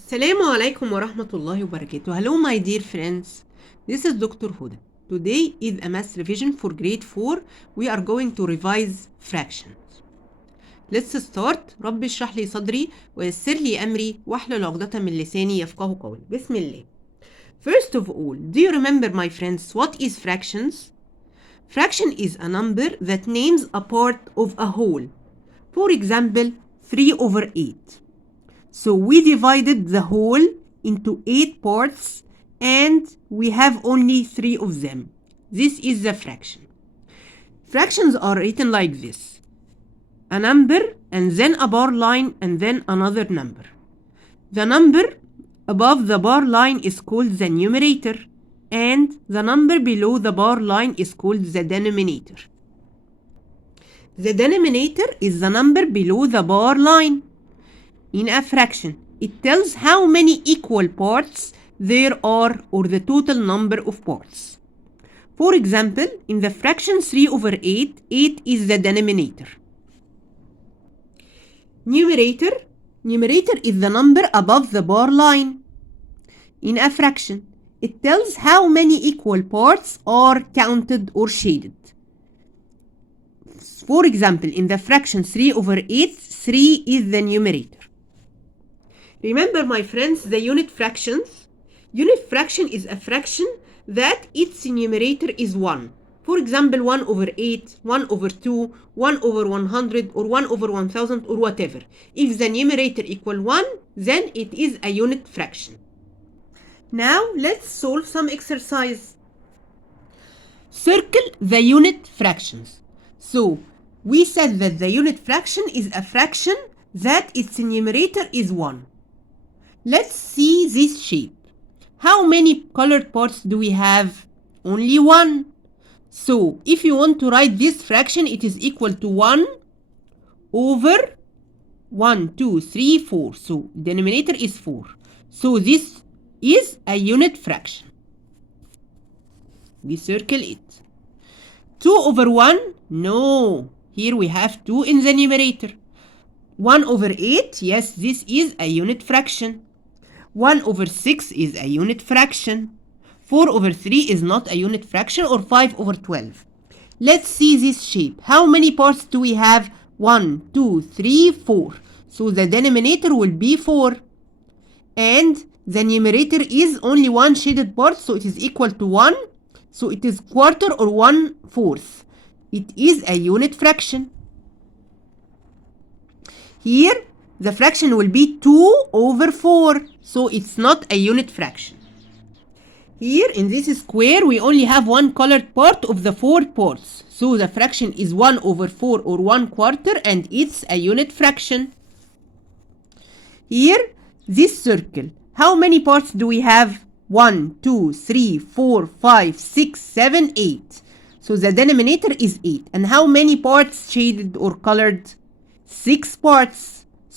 Assalamu alaikum wa rahmatullahi wa barakatuh. Hello my dear friends. This is Dr. Huda. Today is a math revision for grade 4. We are going to revise fractions. Let's start. رب اشرح لي صدري ويسر لي أمري واحلل عقدة من لساني يفقه قولي. بسم الله. First of all, do you remember my friends what is fractions? Fraction is a number that names a part of a whole. For example, 3/8. So we divided the whole into 8 parts and we have only 3 of them. This is the fraction. Fractions are written like this. A number and then a bar line and then another number. The number above the bar line is called the numerator and the number below the bar line is called the denominator. The denominator is the number below the bar line. In a fraction, it tells how many equal parts there are or the total number of parts. For example, in the fraction 3/8, 8 is the denominator. Numerator is the number above the bar line. In a fraction, it tells how many equal parts are counted or shaded. For example, in the fraction 3/8, 3 is the numerator. Remember my friends the unit fractions. Unit fraction is a fraction that its numerator is 1. For example 1/8, 1/2, 1/100 or 1/1000 or whatever. If the numerator equal 1 then it is a unit fraction. Now let's solve some exercise. Circle the unit fractions. So we said that the unit fraction is a fraction that its numerator is 1. Let's see this shape. How many colored parts do we have? Only 1. So if you want to write this fraction, it is equal to 1 over 1, 2, 3, 4. So denominator is 4. So this is a unit fraction. We circle it. 2/1? No. Here we have 2 in the numerator. 1/8? Yes, this is a unit fraction. 1/6 is a unit fraction. 4/3 is not a unit fraction, or 5/12. Let's see this shape. How many parts do we have? 1, 2, 3, 4. So the denominator will be 4. And the numerator is only one shaded part, so it is equal to 1. So it is quarter or 1/4. It is a unit fraction. Here the fraction will be 2/4. So it's not a unit fraction. Here in this square we only have one colored part of the 4 parts. So the fraction is 1/4 or 1/4 and it's a unit fraction. Here this circle. How many parts do we have? 1, 2, 3, 4, 5, 6, 7, 8. So the denominator is 8. And how many parts shaded or colored? 6 parts.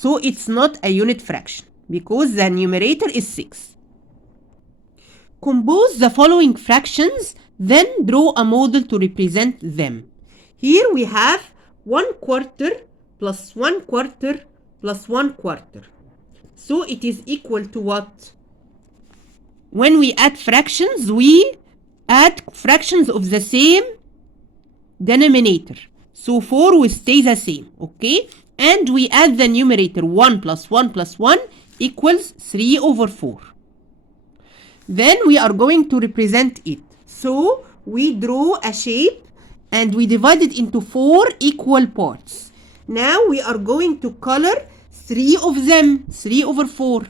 So it's not a unit fraction because the numerator is 6. Compose the following fractions, then draw a model to represent them. Here we have 1/4 plus 1/4 plus 1/4. So it is equal to what? When we add fractions, we add fractions of the same denominator. So 4 will stay the same, okay? And we add the numerator. 1 plus 1 plus 1 equals 3/4. Then we are going to represent it. So we draw a shape and we divide it into 4 equal parts. Now we are going to color 3 of them. 3/4.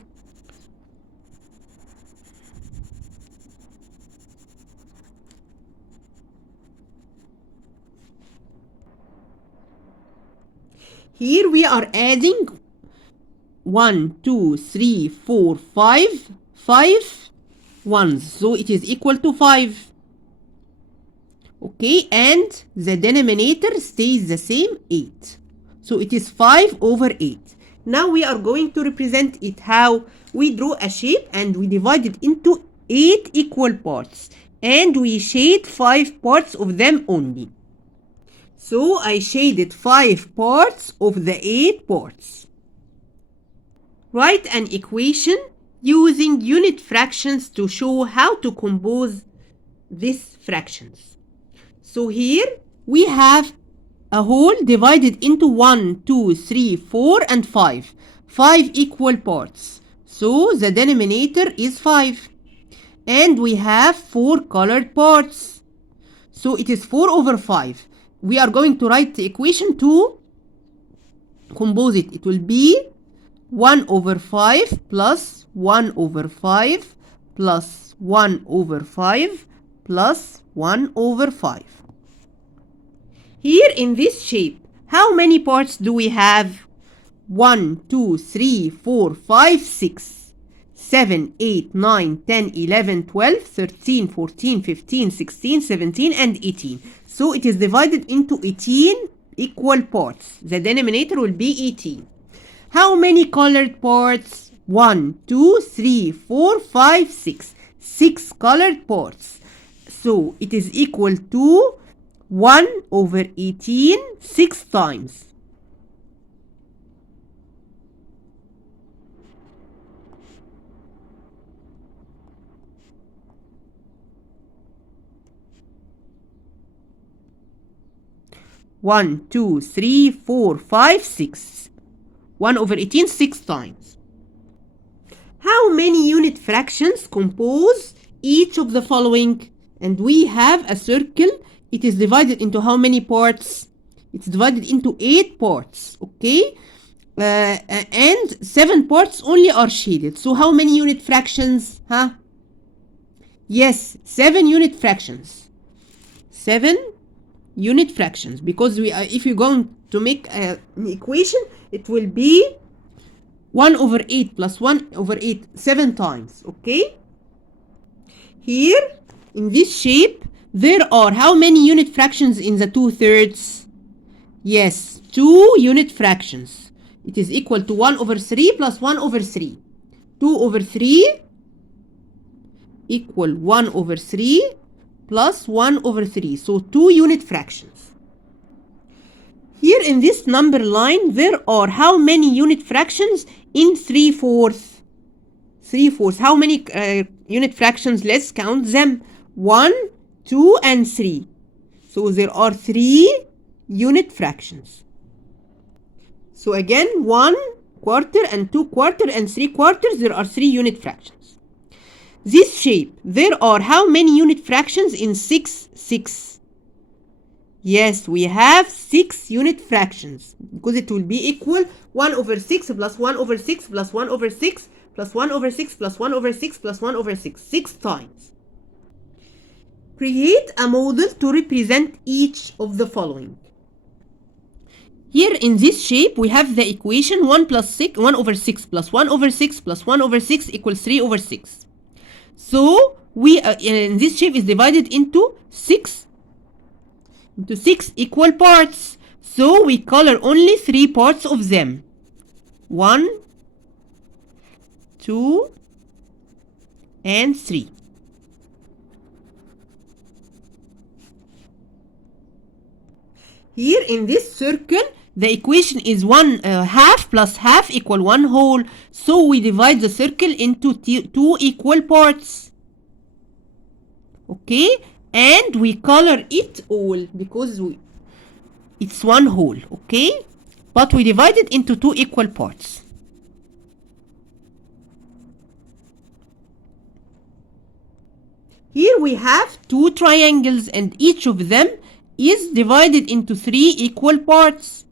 Here we are adding 1, 2, 3, 4, 5 ones. So it is equal to 5. Okay, and the denominator stays the same, 8. So it is 5/8. Now we are going to represent it. How? We draw a shape and we divide it into 8 equal parts. And we shade 5 parts of them only. So I shaded 5 parts of the 8 parts. Write an equation using unit fractions to show how to compose these fractions. So here we have a whole divided into 1, 2, 3, 4, and 5. 5 equal parts. So the denominator is 5. And we have 4 colored parts. So it is 4 over 5. We are going to write the equation to compose it. It will be 1 over 5 plus 1 over 5 plus 1 over 5 plus 1 over 5. Here in this shape, how many parts do we have? 1, 2, 3, 4, 5, 6, 7, 8, 9, 10, 11, 12, 13, 14, 15, 16, 17, and 18. So it is divided into 18 equal parts. The denominator will be 18. How many colored parts? 1, 2, 3, 4, 5, 6. 6 colored parts. So it is equal to 1 over 18 6 times. One, two, three, four, five, 6. 1 over 18 6 times. How many unit fractions compose each of the following? And we have a circle. It is divided into how many parts? It's divided into 8 parts, okay? And 7 parts only are shaded. So how many unit fractions? Yes, 7 unit fractions. 7 unit fractions, because if you're going to make an equation, it will be 1 over 8 plus 1 over 8 7 times, okay? Here in this shape there are how many unit fractions in the 2/3? Yes, 2 unit fractions. It is equal to 1 over 3 plus 1 over 3. 2 over 3 equal 1 over 3 plus 1 over 3. So 2 unit fractions. Here in this number line, there are how many unit fractions in 3/4? 3/4. How many unit fractions? Let's count them. 1, 2, and 3. So there are 3 unit fractions. So again, 1 quarter and 2 quarter and 3 quarters, there are 3 unit fractions. This shape, there are how many unit fractions in 6, 6? Yes, we have 6 unit fractions, because it will be equal 1 over 6 plus 1 over 6 plus 1 over 6 plus 1 over 6 plus 1 over 6 plus 1 over 6. 6 times. Create a model to represent each of the following. Here in this shape, we have the equation 1 over 6 plus 1 over 6 plus 1 over 6 equals 3 over 6. So we in this shape is divided into 6 equal parts. So we color only 3 parts of them. 1, 2, and 3. Here in this circle, the equation is 1 half plus half equal 1 whole. So we divide the circle into 2 equal parts. Okay, and we color it all because it's 1 whole. Okay, but we divide it into 2 equal parts. Here we have 2 triangles, and each of them is divided into 3 equal parts.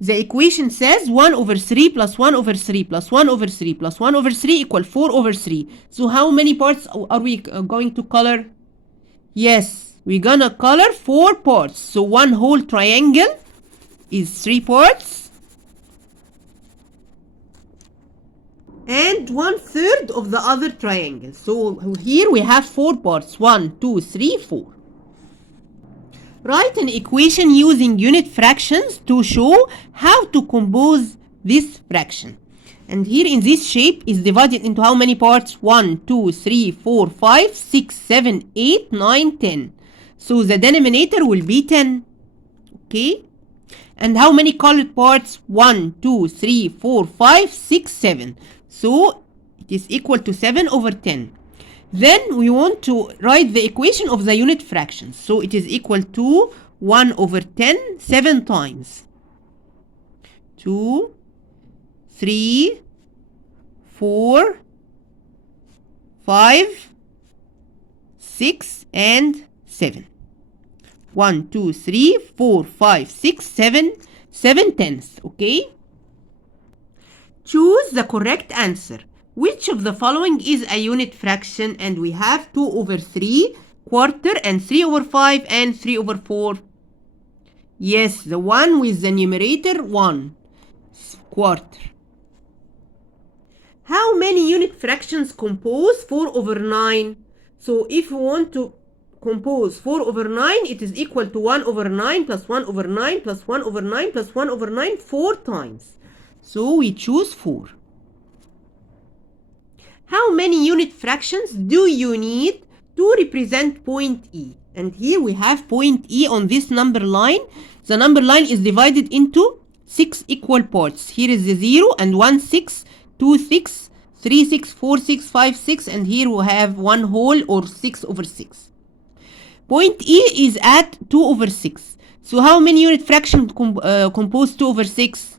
The equation says 1 over 3 plus 1 over 3 plus 1 over 3 plus 1 over 3 equal 4 over 3. So how many parts are we going to color? Yes, we're gonna color 4 parts. So 1 whole triangle is 3 parts. And 1/3 of the other triangle. So here we have 4 parts. 1, 2, 3, 4. Write an equation using unit fractions to show how to compose this fraction. And here in this shape is divided into how many parts? 1, 2, 3, 4, 5, 6, 7, 8, 9, 10. So the denominator will be 10. Okay? And how many colored parts? 1, 2, 3, 4, 5, 6, 7. So It is equal to 7 over 10. Then we want to write the equation of the unit fractions. So it is equal to 1 over 10 7 times. 2, 3, 4, 5, 6, and 7. 1, 2, 3, 4, 5, 6, 7, 7 tenths. Okay? Choose the correct answer. Which of the following is a unit fraction? And we have 2 over 3, quarter, and 3 over 5, and 3 over 4. Yes, the one with the numerator 1, quarter. How many unit fractions compose 4 over 9? So if we want to compose 4 over 9, it is equal to 1 over 9 plus 1 over 9 plus 1 over 9 plus 1 over 9 4 times. So we choose 4. How many unit fractions do you need to represent point E? And here we have point E on this number line. The number line is divided into 6 equal parts. Here is the 0 and 1, 6, 2, 6, 3, 6, 4, 6, 5, 6, and here we have 1 whole or 6 over 6. Point E is at 2 over 6. So how many unit fractions compose 2 over 6?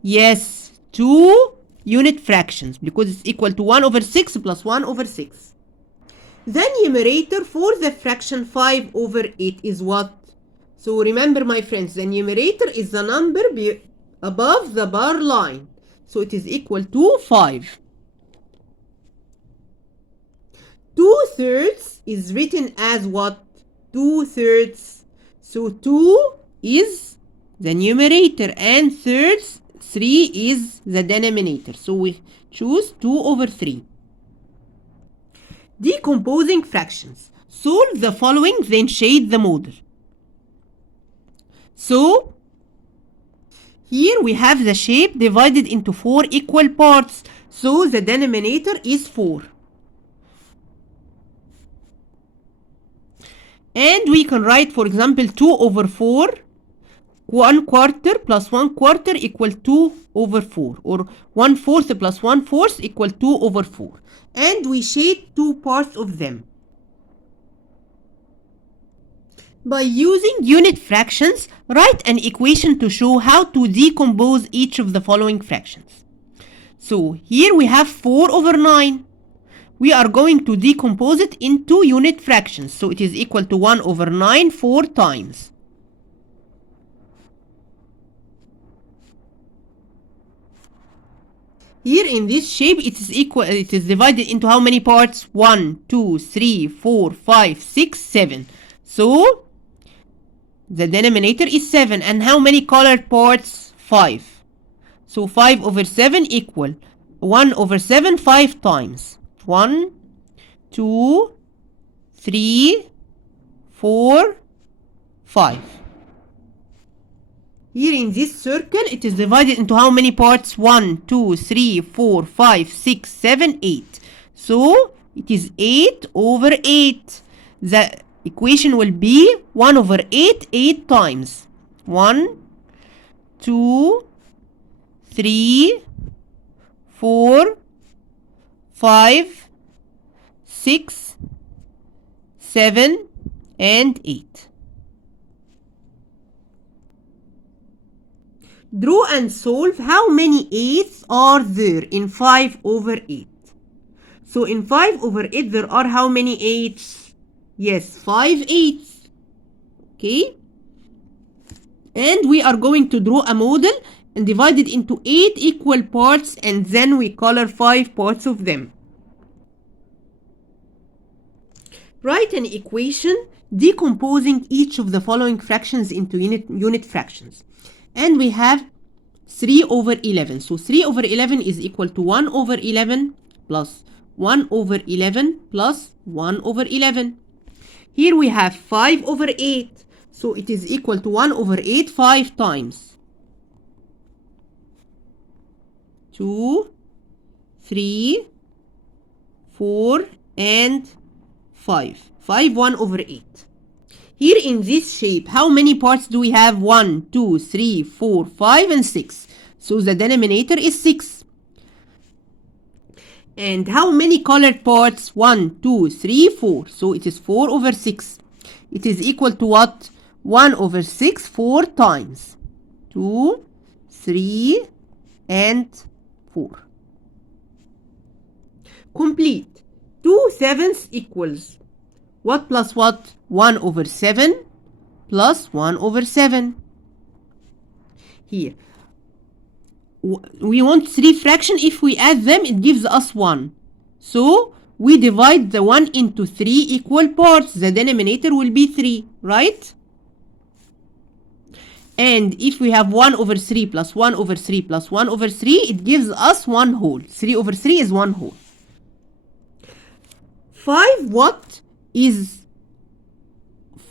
Yes, 2 unit fractions, because it's equal to 1 over 6 plus 1 over 6. The numerator for the fraction 5 over 8 is what? So remember, my friends, the numerator is the number above the bar line. So it is equal to 5. 2/3 is written as what? 2/3. So 2 is the numerator and thirds 3 is the denominator. So we choose 2 over 3. Decomposing fractions. Solve the following, then shade the model. So here we have the shape divided into 4 equal parts. So the denominator is 4. And we can write, for example, 2 over 4. 1 quarter plus 1 quarter equal 2 over 4, or 1/4 plus 1/4 equal 2 over 4. And we shade 2 parts of them. By using unit fractions, write an equation to show how to decompose each of the following fractions. So here we have 4 over 9. We are going to decompose it into unit fractions. So it is equal to 1 over 9 4 times. Here in this shape, it is divided into how many parts? 1, 2, 3, 4, 5, 6, 7. So the denominator is 7. And how many colored parts? 5. So 5 over 7 equal 1 over 7 5 times. 1, 2, 3, 4, 5. Here in this circle, it is divided into how many parts? 1, 2, 3, 4, 5, 6, 7, 8. So it is 8 over 8. The equation will be 1 over 8, 8 times. 1, 2, 3, 4, 5, 6, 7, and 8. Draw and solve how many 8s are there in 5 over 8. So in 5 over 8 there are how many 8s? Yes, 5 8s. Okay? And we are going to draw a model and divide it into 8 equal parts, and then we color 5 parts of them. Write an equation decomposing each of the following fractions into unit fractions. And we have 3 over 11. So 3 over 11 is equal to 1 over 11 plus 1 over 11 plus 1 over 11. Here we have 5 over 8. So it is equal to 1 over 8 5 times. 2, 3, 4, and 5. 5 1 over 8. Here in this shape, how many parts do we have? 1, 2, 3, 4, 5, and 6. So the denominator is 6. And how many colored parts? 1, 2, 3, 4. So it is 4 over 6. It is equal to what? 1 over 6 4 times. 2, 3, and 4. Complete. 2/7 equals what plus what? 1 over 7 plus 1 over 7. Here. We want 3 fractions. If we add them, it gives us 1. So we divide the 1 into 3 equal parts. The denominator will be 3, right? And if we have 1 over 3 plus 1 over 3 plus 1 over 3, it gives us 1 whole. 3 over 3 is 1 whole. 5 what is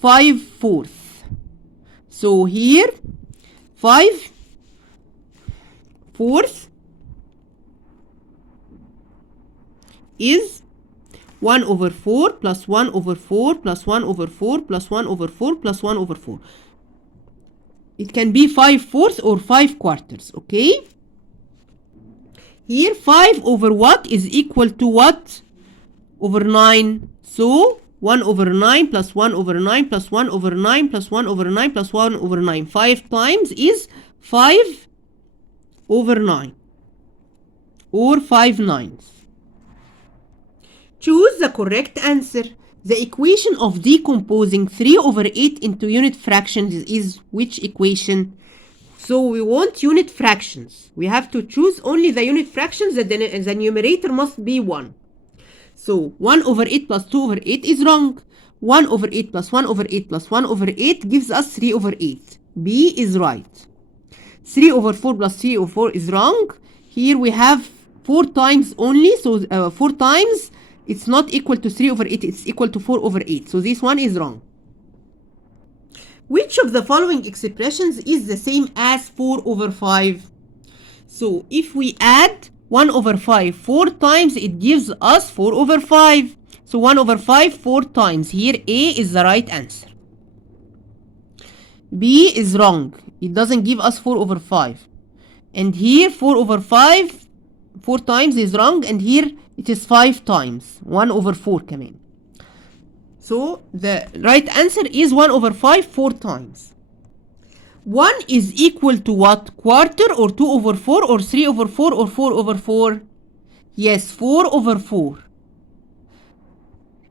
5/4? So here 5/4 is 1 over 4 plus 1 over 4 plus 1 over 4 plus 1 over 4 plus 1 over 4. It can be 5/4 or 5/4, okay? Here 5 over what is equal to what? Over 9. So 1 over 9 plus 1 over 9 plus 1 over 9 plus 1 over 9 plus 1 over 9. 5 times is 5 over 9 or 5/9. Choose the correct answer. The equation of decomposing 3 over 8 into unit fractions is which equation? So we want unit fractions. We have to choose only the unit fractions. The numerator must be 1. So 1 over 8 plus 2 over 8 is wrong. 1 over 8 plus 1 over 8 plus 1 over 8 gives us 3 over 8. B is right. 3 over 4 plus 3 over 4 is wrong. Here we have 4 times only. So 4 times, it's not equal to 3 over 8. It's equal to 4 over 8. So this one is wrong. Which of the following expressions is the same as 4 over 5? So if we add 1 over 5 4 times, it gives us 4 over 5. So 1 over 5 4 times. Here A is the right answer. B is wrong. It doesn't give us 4 over 5. And here 4 over 5 4 times is wrong. And here it is 5 times. 1 over 4 كمان. So the right answer is 1 over 5 4 times. 1 is equal to what? Quarter or 2 over 4 or 3 over 4 or 4 over 4? Yes, 4 over 4.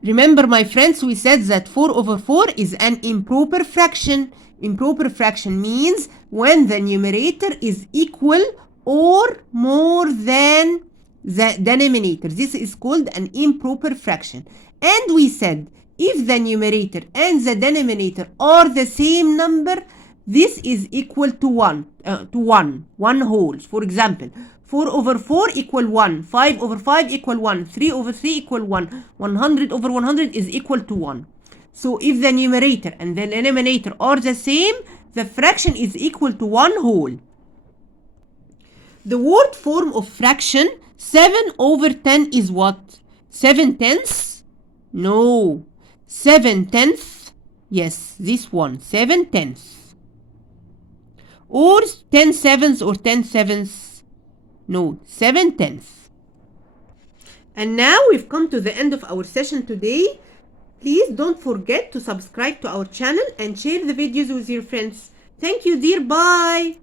Remember, my friends, we said that 4 over 4 is an improper fraction. Improper fraction means when the numerator is equal or more than the denominator. This is called an improper fraction. And we said if the numerator and the denominator are the same number, this is equal to 1 whole. For example, 4 over 4 equal 1, 5 over 5 equal 1, 3 over 3 equal 1, 100 over 100 is equal to 1. So if the numerator and the denominator are the same, the fraction is equal to 1 whole. The word form of fraction 7 over 10 is what? 7/10? No. 7/10? Yes, this one. 7/10. Or 10/7 or 10/7? No, 7/10. And now we've come to the end of our session today. Please don't forget to subscribe to our channel and share the videos with your friends. Thank you, dear. Bye.